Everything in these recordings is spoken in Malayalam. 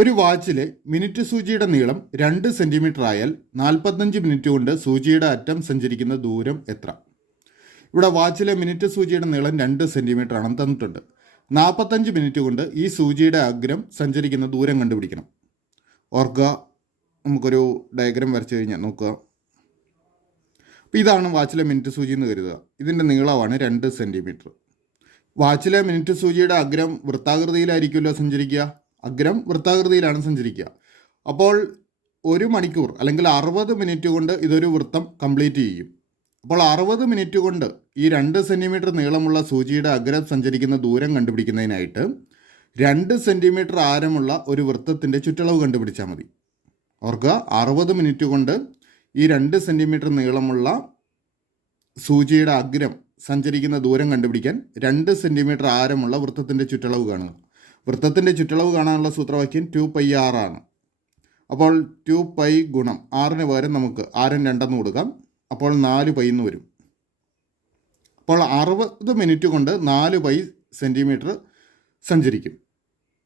ഒരു വാച്ചിലെ മിനിറ്റ് സൂചിയുടെ നീളം 2 സെൻറ്റിമീറ്റർ ആയാൽ 45 മിനിറ്റ് കൊണ്ട് സൂചിയുടെ അറ്റം സഞ്ചരിക്കുന്ന ദൂരം എത്ര? ഇവിടെ വാച്ചിലെ മിനിറ്റ് സൂചിയുടെ നീളം 2 സെൻറ്റിമീറ്റർ ആണെന്ന് തന്നിട്ടുണ്ട്. 45 മിനിറ്റ് കൊണ്ട് ഈ സൂചിയുടെ അഗ്രം സഞ്ചരിക്കുന്ന ദൂരം കണ്ടുപിടിക്കണം. ഓർക്കുക, നമുക്കൊരു ഡയഗ്രാം വരച്ചു കഴിഞ്ഞാൽ നോക്കുക. അപ്പോൾ ഇതാണ് വാച്ചിലെ മിനിറ്റ് സൂചി എന്ന് കരുതുക. ഇതിൻ്റെ നീളമാണ് 2 സെൻറ്റിമീറ്റർ. വാച്ചിലെ മിനിറ്റ് സൂചിയുടെ അഗ്രം വൃത്താകൃതിയിലായിരിക്കുമല്ലോ സഞ്ചരിക്കുക. അഗ്രം വൃത്താകൃതിയിലാണ് സഞ്ചരിക്കുക. അപ്പോൾ 1 മണിക്കൂർ അല്ലെങ്കിൽ 60 മിനിറ്റ് കൊണ്ട് ഇതൊരു വൃത്തം കംപ്ലീറ്റ് ചെയ്യും. അപ്പോൾ 60 മിനിറ്റ് കൊണ്ട് ഈ 2 സെൻറ്റിമീറ്റർ നീളമുള്ള സൂചിയുടെ അഗ്രം സഞ്ചരിക്കുന്ന ദൂരം കണ്ടുപിടിക്കുന്നതിനായിട്ട് 2 സെൻറ്റിമീറ്റർ ആരമുള്ള ഒരു വൃത്തത്തിൻ്റെ ചുറ്റളവ് കണ്ടുപിടിച്ചാൽ മതി. ഓർക്കുക, 60 മിനിറ്റ് കൊണ്ട് ഈ 2 സെൻറ്റിമീറ്റർ നീളമുള്ള സൂചിയുടെ അഗ്രം സഞ്ചരിക്കുന്ന ദൂരം കണ്ടുപിടിക്കാൻ 2 സെൻറ്റിമീറ്റർ ആരമുള്ള വൃത്തത്തിൻ്റെ ചുറ്റളവ് കാണുക. വൃത്തത്തിൻ്റെ ചുറ്റളവ് കാണാനുള്ള സൂത്രവാക്യം 2πr ആണ്. അപ്പോൾ 2π ഗുണം ആറിന് പകരം നമുക്ക് ആരം 2 കൊടുക്കാം. അപ്പോൾ 4π എന്ന് വരും. അപ്പോൾ 60 മിനിറ്റ് കൊണ്ട് 4π സെൻറ്റിമീറ്റർ സഞ്ചരിക്കും.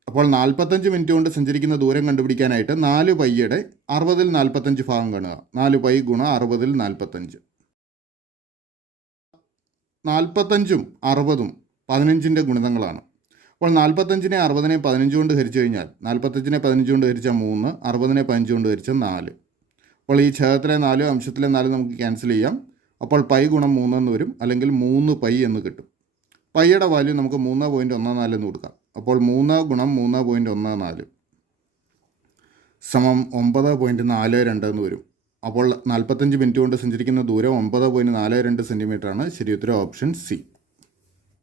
അപ്പോൾ 45 മിനിറ്റ് കൊണ്ട് സഞ്ചരിക്കുന്ന ദൂരം കണ്ടുപിടിക്കാനായിട്ട് 4πയുടെ 60ൽ 45 ഭാഗം കാണുക. 4π ഗുണം 60ൽ 45. 45ഉം 60ഉം 15ൻ്റെ ഗുണിതങ്ങളാണ്. അപ്പോൾ 45നെ 60നെ 15 കൊണ്ട് ഹരിച്ചു കഴിഞ്ഞാൽ 45നെ 15 കൊണ്ട് ഹരിച്ചാൽ 3, 60നെ 15 കൊണ്ട് ഹരിച്ചാൽ 4. അപ്പോൾ ഈ ഛേദത്തിലെ 4 അംശത്തിലെ 4 നമുക്ക് ക്യാൻസൽ ചെയ്യാം. അപ്പോൾ പൈ ഗുണം 3 എന്ന് വരും, അല്ലെങ്കിൽ 3π എന്ന് കിട്ടും. പൈയുടെ വാല്യൂ നമുക്ക് 3.14 എന്ന് കൊടുക്കാം. അപ്പോൾ 3 ഗുണം 3.14 സമം 9.42 എന്ന് വരും. അപ്പോൾ 45 മിനിറ്റ് കൊണ്ട് സഞ്ചരിക്കുന്ന ദൂരം 9.42 സെൻറ്റിമീറ്റർ ആണ്. ശരി ഉത്തരം ഓപ്ഷൻ സി.